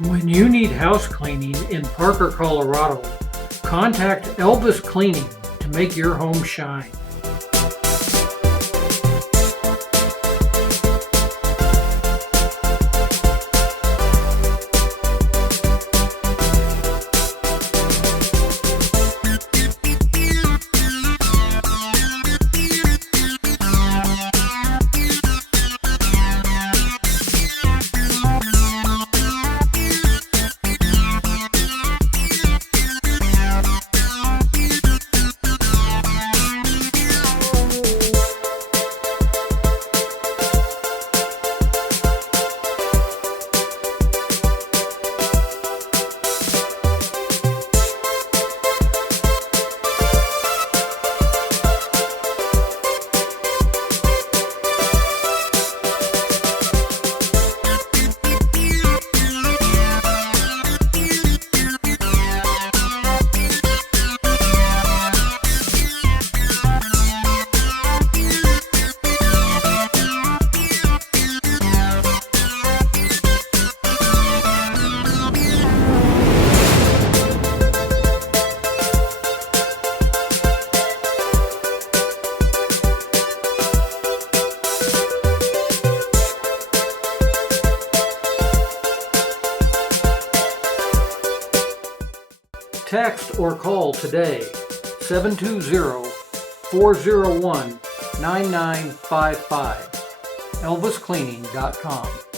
When you need house cleaning in Parker, Colorado, contact Elvis Cleaning to make your home shine. Text or call today 720-401-9955 elviscleaning.com.